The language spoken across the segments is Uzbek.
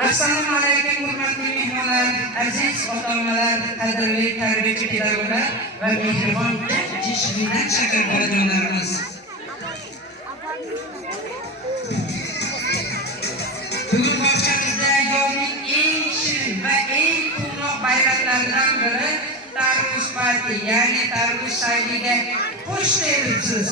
Assalomu alaykum hurmatli mehmonlar, aziz ota-onalar, qadrli tarbiyachi pedagoglar va mehribon jishlidan shakardonalarimiz. Bugun bog'chamizda yozning eng shirin va eng quvnoq bayramlaridan biri Tarvuz parti, ya'ni tarvuz sayliga xush kelibsiz.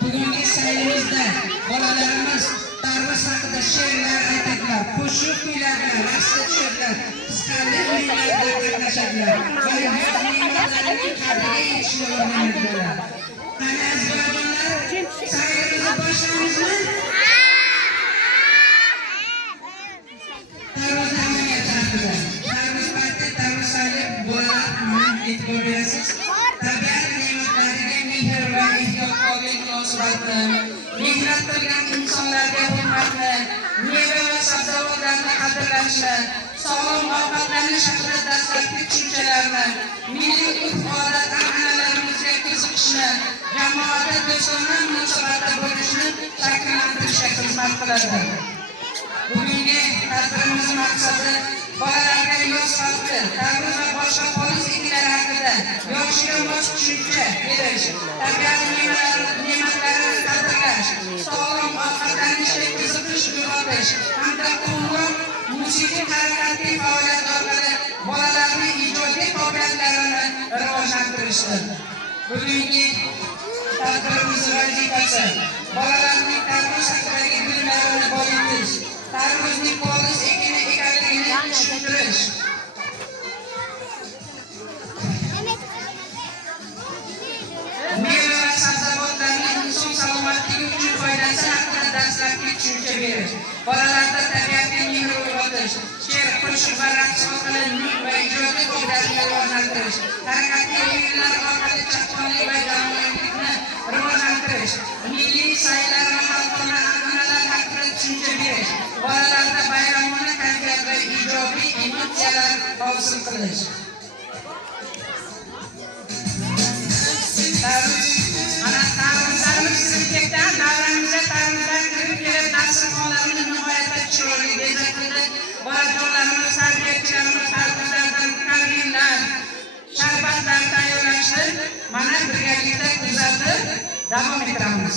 Bugungi saylimizda bolalarimiz tarvuz haqida she'rlar aytadilar, qo'shiq kuylardan raqsga tushadilar, qisqalik o'yinlarda qatnashadilar va yurt ne'matlarining qadriga yetishni o'rganadilar. Qani aziz bolajonlar, saylimizni boshlamizmi? Tarvuz ahamiyati haqida. Tarvuz parti, tarvuz sayli bolalar e'tibor berasiz. Tabiat ne'matlariga mehr va ehtiyotkorlik munosabatni, mehnat qilgan insonlarga hurmatni, meva va sabzavotlarni qadrlashni, sog'lom ovqatlanish haqida dastlabki tushunchalarni, milliy urf-odat an'analarimizga qiziqishni, jamoada do'stona munosabatda bo'lishni shakllantirishga xizmat qiladi. Bugungi tadbirimiz maqsadi bolalarga yoz fasli, tarvuz va boshqa poliz ekinlari haqida yoshiga mos tushuncha berish, tabiat ne'matlarini qadrlash, sog'lom ovqatlanishga qiziqish uyg'otish hamda qo'ng'iroq musiqiy harakatli faoliyat orqali bolalarning ijodiy qobiliyatlarini rivojlantirishdir. Bugungi tadbirimiz vazifasi bolalarning tarvuz haqidagi bilimlarini boyitish, tarvuzning poliz ekini ekanligini tushuntirish, meva va sabzavotlarning inson salomatligi uchun foydasi haqida dastlabki tushuncha berish, bolalarda tabiatga mehr uyg'otish, she'r, qo'shiq va raqs orqali nur va ijodiy qobiliyatni rivojlantirish, harakatli o'yinlar orqali chaqqonlik va jamoatchilikni rivojlantirish, milliy saylar va xalqona an'analar haqida tushuncha berish, bolalarda bayramona kayfiyat va ijobiy emotsiyalar hosil qilish. Tarvuzlarimiz sirkakdan davramizga tarvuzlar kirib kelib, dasturxonlarimiz nihoyatda chiroyli bezatildi. Bolajonlarimiz, tarbiyachilarimiz tarvuzlardan tarvinlar, sharbatlar tayyorlashdi. Mana birgalikda kuzatib davom ettiramiz.